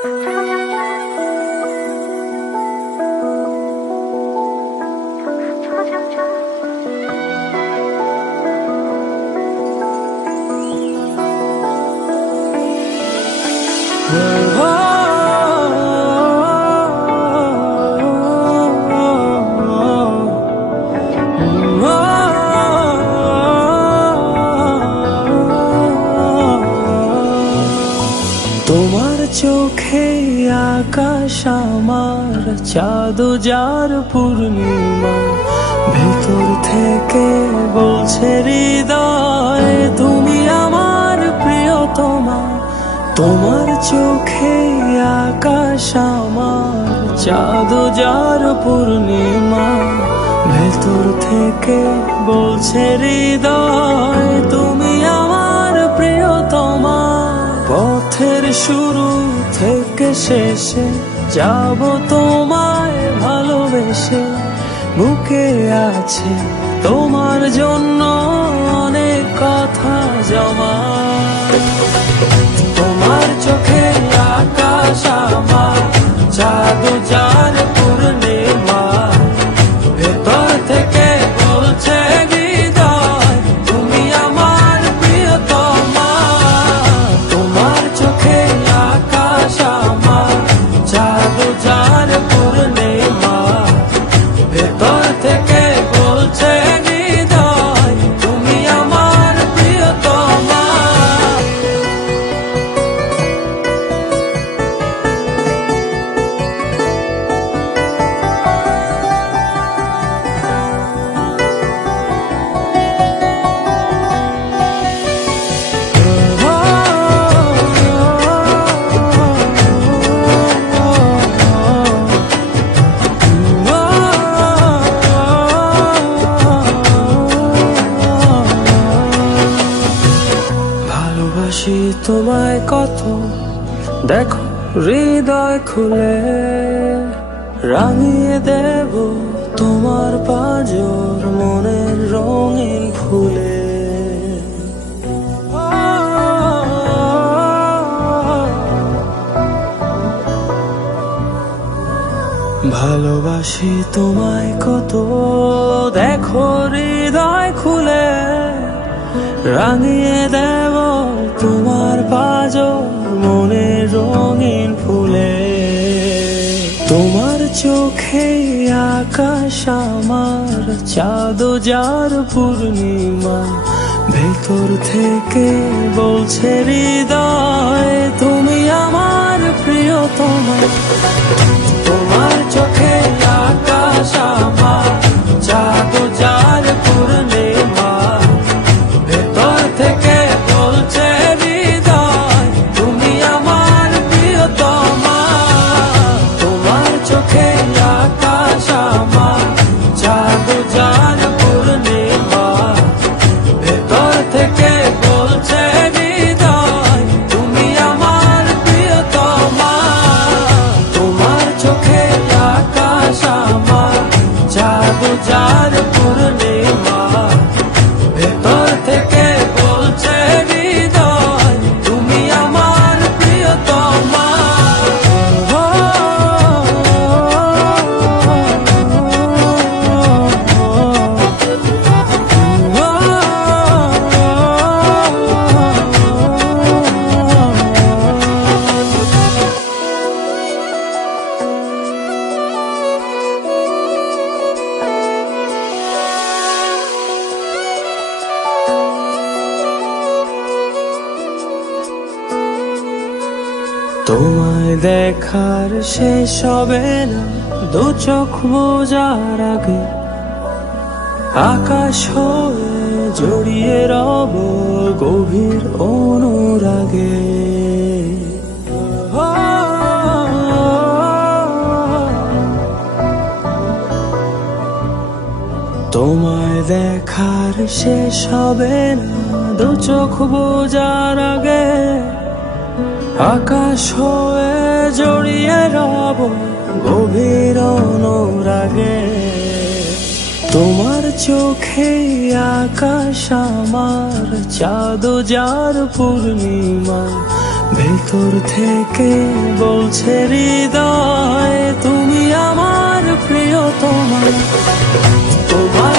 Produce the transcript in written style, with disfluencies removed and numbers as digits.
তোমার চোখে আকাশ আমার চাঁদ যার পূর্ণিমা, ভেতর থেকে বলছে হৃদয় তুমি আমার প্রিয়তমা। তোমার চোখে আকাশ আমার চাঁদ যার পূর্ণিমা, ভেতর থেকে বলছে হৃদয় তুমি আমার প্রিয়তমা। পথের শুরু থেকে শেষে যাব তোমায় ভালোবেসে, বুকে আছে তোমার জন্য অনেক কথা জমা। তোমার চোখে আকাশ আমার চাঁদ যার পূর্ণিমা, ভেতর থেকে বলছে হৃদয় তুমি আমার প্রিয়তমা। তোমার চোখে আকাশ আমার চাঁদ যার পূর্ণিমা, ভেতর থেকে বলছে হৃদয় তুমি আমার প্রিয়তমা। ভালোবাসি তোমায় কত, দেখো হৃদয় খুলে রাঙিয়ে দেব তোমার পাঁজর মনের রঙিন ফুলে। ভালোবাসি তোমায় কত, দেখো হৃদয় খুলে রাঙিয়ে দেব তোমার পাঁজর মনের রঙিন ফুলে। তোমার চোখে আকাশ আমার চাঁদ যার পূর্ণিমা, ভেতর থেকে বলছে হৃদয় তুমি আমার প্রিয়তমা। তোমার চোখে আকাশ আমার চাঁদ যার পূর্ণিমা, ভেতর থেকে বলছে হৃদয় তুমি আমার প্রিয়তমা। তোমার চোখে আকাশ আমার চাঁদ যার পূর্ণিমা, ভেতর থেকে বলছে হৃদয় তুমি আমার প্রিয়তমা। তোমার চোখে আকাশ আমার চাঁদ যার পূর্ণিমা, ভেতর থেকে বলছে হৃদয় তুমি আমার প্রিয়তমা। তোমায় দেখার শেষ হবে না দু চোখ বোঝার আগে, আকাশ হয়ে জড়িয়ে রব গভীর অনুরাগে। তোমায় দেখার শেষ হবে না দু চোখ বোঝার আগে, আকাশ হয়ে জড়িয়ে রব গভীর অনুরাগে। তোমার চোখে আকাশ আমার চাঁদ যার পূর্ণিমা, ভেতর থেকে বলছে হৃদয় তুমি আমার প্রিয়তমা। তোমার